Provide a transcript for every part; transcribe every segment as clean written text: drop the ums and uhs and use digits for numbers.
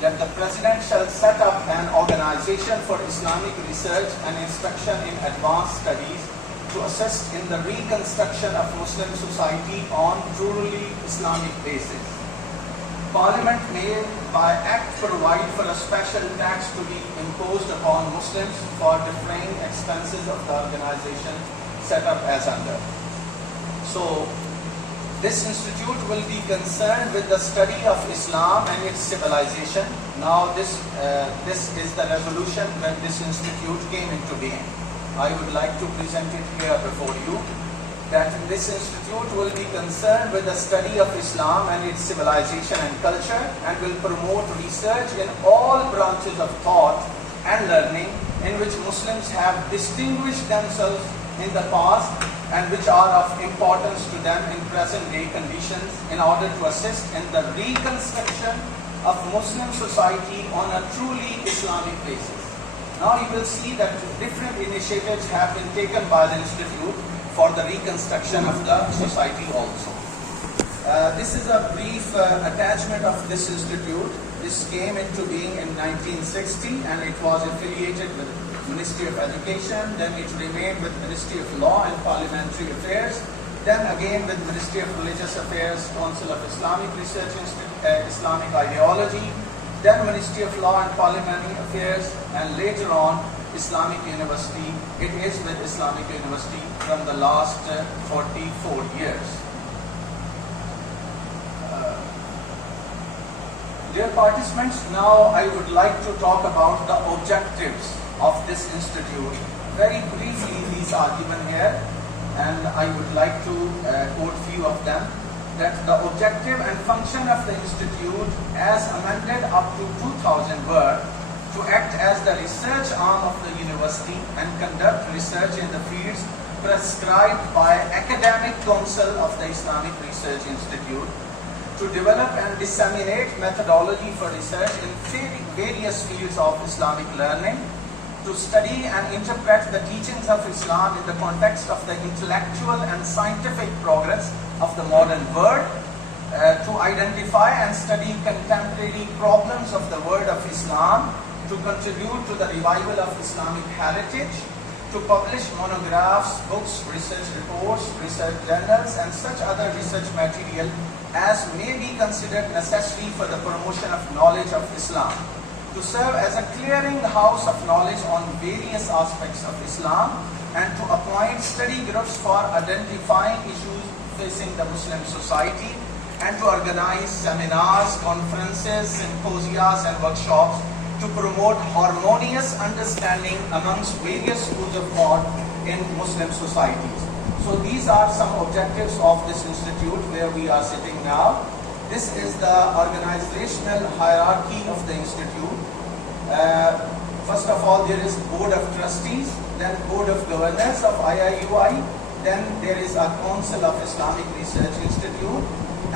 that the President shall set up an organization for Islamic research and instruction in advanced studies to assist in the reconstruction of Muslim society on truly Islamic basis. Parliament may by act provide for a special tax to be imposed upon Muslims for defraying expenses of the organization set up as under. So, this institute will be concerned with the study of Islam and its civilization. Now this is the resolution when this institute came into being. I would like to present it here before you, that this institute will be concerned with the study of Islam and its civilization and culture, and will promote research in all branches of thought and learning in which Muslims have distinguished themselves in the past and which are of importance to them in present day conditions, in order to assist in the reconstruction of Muslim society on a truly Islamic basis. Now you will see that different initiatives have been taken by the Institute for the reconstruction of the society also. This is a brief attachment of this institute. This came into being in 1960 and it was affiliated with Ministry of Education, then it remained with Ministry of Law and Parliamentary Affairs, then again with Ministry of Religious Affairs, Council of Islamic Research, Islamic Ideology, then Ministry of Law and Parliamentary Affairs, and later on Islamic University. It is with Islamic University from the last 44 years. Dear participants, now I would like to talk about the objectives of this institute. Very briefly, these are given here, and I would like to quote few of them. That the objective and function of the institute, as amended up to 2000, were to act as the research arm of the university and conduct research in the fields prescribed by Academic Council of the Islamic Research Institute, to develop and disseminate methodology for research in various fields of Islamic learning, to study and interpret the teachings of Islam in the context of the intellectual and scientific progress of the modern world, to identify and study contemporary problems of the world of Islam, to contribute to the revival of Islamic heritage, to publish monographs, books, research reports, research journals, and such other research material as may be considered necessary for the promotion of knowledge of Islam, to serve as a clearing house of knowledge on various aspects of Islam, and to appoint study groups for identifying issues facing the Muslim society, and to organize seminars, conferences, symposia, and workshops to promote harmonious understanding amongst various schools of thought in Muslim societies. So these are some objectives of this institute where we are sitting now. This is the organizational hierarchy of the institute. First of all, there is Board of Trustees, then Board of Governors of IIUI, then there is a Council of Islamic Research Institute,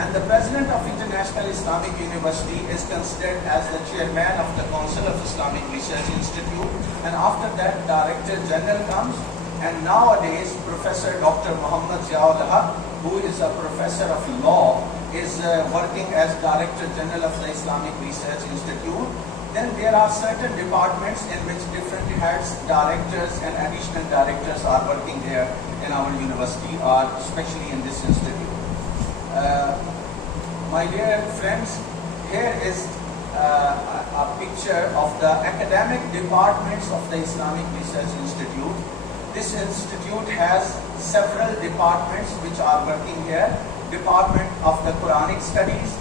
and the President of International Islamic University is considered as the Chairman of the Council of Islamic Research Institute, and after that Director General comes, and nowadays Professor Dr. Muhammad Ziaul Haq, who is a Professor of Law, is working as Director General of the Islamic Research Institute. Then there are certain departments in which different heads, directors and additional directors are working there in our university, or especially in this institute. My dear friends, here is a picture of the academic departments of the Islamic Research Institute. This institute has several departments which are working here. Department of the Quranic Studies,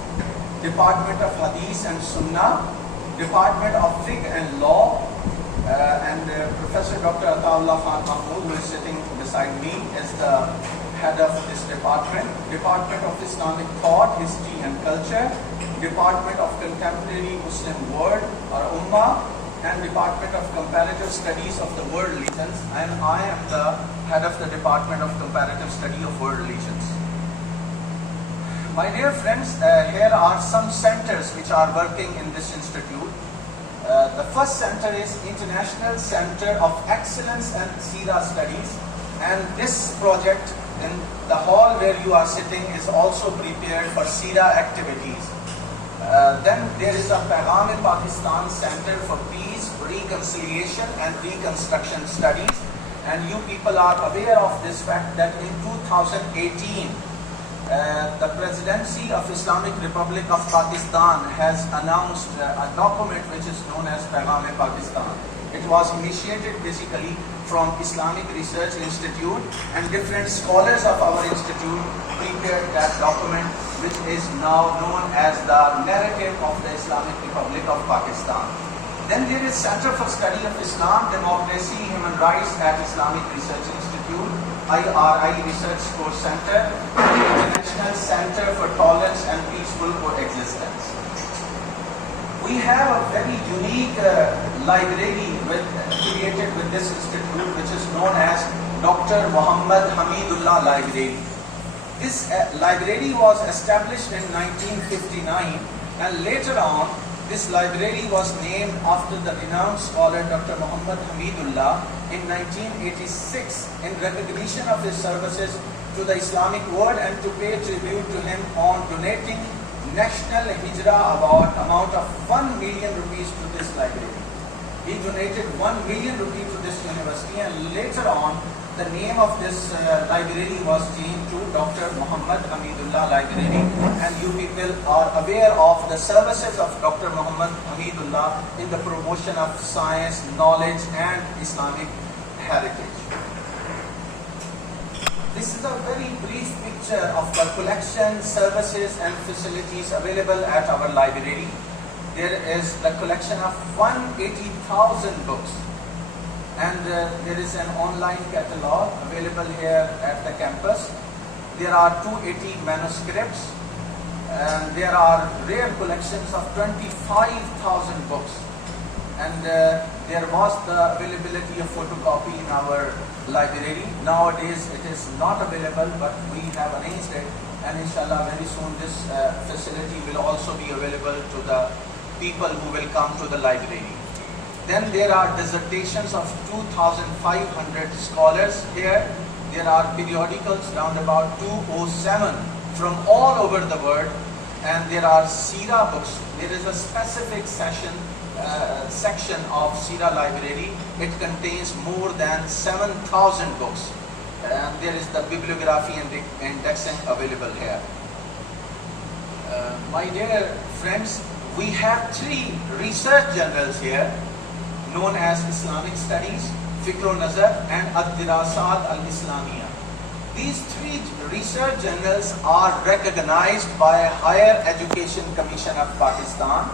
Department of Hadith and Sunnah, Department of Fiqh and Law, and Professor Dr. Ataullah Khan Mahmood, who is sitting beside me, is the head of this department. Department of Islamic Thought, History and Culture, Department of Contemporary Muslim World or Ummah, and Department of Comparative Studies of the World Religions, and I am the head of the Department of Comparative Study of World Religions. My dear friends, here are some centers which are working in this institute. The first center is International Center of Excellence and Seerah Studies, and this project in the hall where you are sitting is also prepared for Seerah activities. Then there is a Paigam-e-Pakistan Center for Peace, Reconciliation and Reconstruction Studies. And you people are aware of this fact that in 2018, the Presidency of Islamic Republic of Pakistan has announced a document which is known as Paigam-e-Pakistan. It was initiated basically from Islamic Research Institute, and different scholars of our institute prepared that document, which is now known as the Narrative of the Islamic Republic of Pakistan. Then there is Center for Study of Islam, Democracy, Human Rights at Islamic Research Institute, IRI Research Course Center, and the International Center for Tolerance and Peaceful Coexistence. We have a very unique library created with this institute, which is known as Dr. Muhammad Hamidullah Library. This library was established in 1959, and later on this library was named after the renowned scholar Dr. Muhammad Hamidullah in 1986 in recognition of his services to the Islamic world and to pay tribute to him on donating National Hijrah amount of 1 million rupees to this library. He donated 1 million rupees to this university, and later on the name of this library was changed to Dr. Muhammad Hamidullah Library, and you people are aware of the services of Dr. Muhammad Hamidullah in the promotion of science, knowledge and Islamic heritage. This is a very brief picture of the collection, services and facilities available at our library. There is the collection of 180,000 books, and there is an online catalog available here at the campus. There are 280 manuscripts, and there are rare collections of 25,000 books. And there was the availability of photocopy in our library. Nowadays it is not available, but we have arranged it, and inshallah very soon this facility will also be available to the people who will come to the library. Then there are dissertations of 2,500 scholars here. There are periodicals round about 207 from all over the world, and there are Sira books. There is a specific section of Sira library. It contains more than 7,000 books. And there is the bibliography and indexing available here. My dear friends, we have 3 research journals here known as Islamic Studies, Fikr-o-Nazar and Ad-Dirasat al-Islamiyya. These 3 research journals are recognized by Higher Education Commission of Pakistan.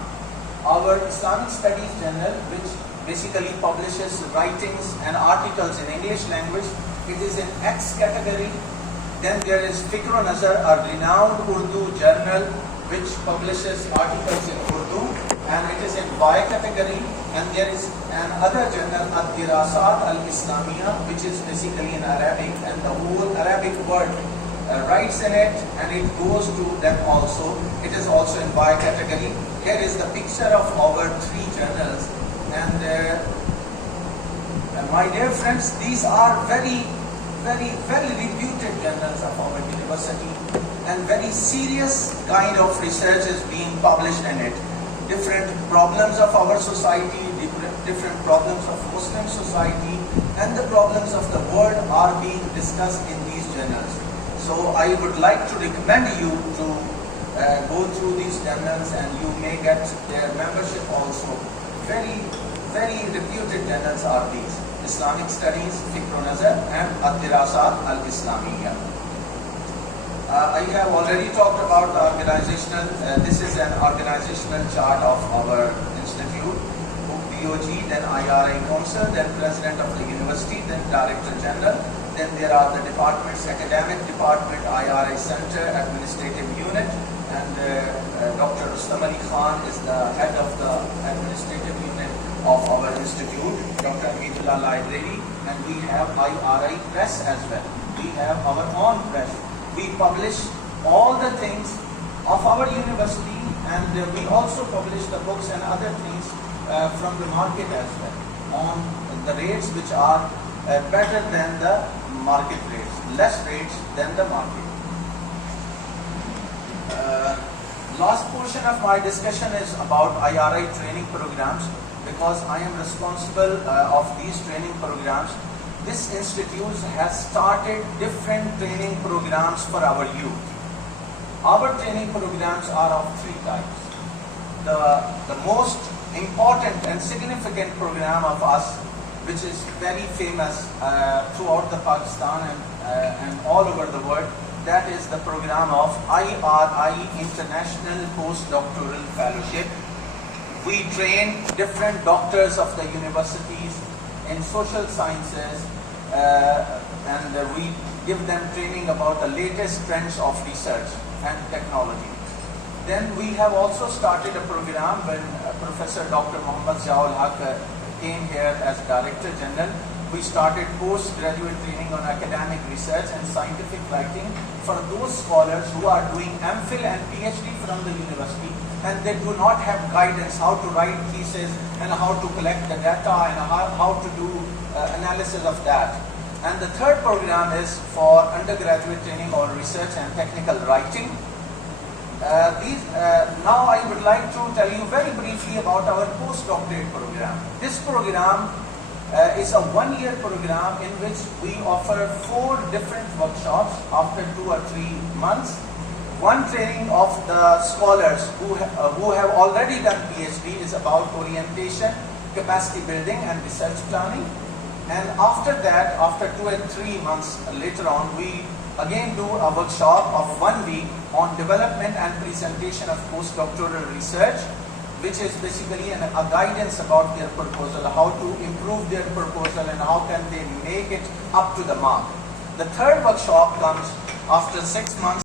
Our Islamic Studies journal, which basically publishes writings and articles in English language, it is in X category. Then there is Fikr-o-Nazar, a renowned Urdu journal which publishes articles in Urdu, and it is in Y category. And there is another journal, Ad-Dirasat al-Islamiyya, which is basically in Arabic, and the whole Arabic word writes in it, and it goes to them also. It is also in Y category. Here is the picture of our 3 journals, and my dear friends, these are very reputed journals of our university, and very serious kind of research is being published in it. Different problems of our society, different problems of Muslim society, and the problems of the world are being discussed in these journals. So I would like to recommend you to go through these journals, and you may get their membership also. Very reputed journals are these: Islamic Studies, Fikr-o-Nazar and Ad-Dirasat al-Islamiyya. I have already talked about the organizational, this is an organizational chart of our institute, BOG, then IRI Council, then President of the University, then Director General, then there are the departments, Academic Department, IRI Center, Administrative Unit, and Dr. Rustam Ali Khan is the head of the Administrative Unit of our institute, Dr. Hamidullah Library, and we have IRI Press as well. We have our own press. We publish all the things of our university, and we also publish the books and other things from the market as well, on the rates which are better than the market rates, less rates than the market. Last portion of my discussion is about IRI training programs, because I am responsible of these training programs. This institute has started different training programs for our youth. Our training programs are of three types. The most important and significant program of us, which is very famous throughout the Pakistan and all over the world, that is the program of IRI, International Postdoctoral Fellowship. We train different doctors of the universities in social sciences, and we give them training about the latest trends of research and technology. Then we have also started a program when Professor Dr. Muhammad Ziaul Haq came here as Director General. We started postgraduate training on academic research and scientific writing for those scholars who are doing MPhil and PhD from the university, and they do not have guidance how to write thesis and how to collect the data and how to do analysis of that. And the third program is for undergraduate training on research and technical writing. Now I would like to tell you very briefly about our postdoctorate program. This program is a one-year program in which we offer 4 different workshops after 2 or 3 months. One training of the scholars who have already done PhD is about orientation, capacity building and research planning. And after that, after 2 and 3 months later on, we again do a workshop of 1 week on development and presentation of postdoctoral research, which is basically a guidance about their proposal, how to improve their proposal and how can they make it up to the mark. The third workshop comes after 6 months.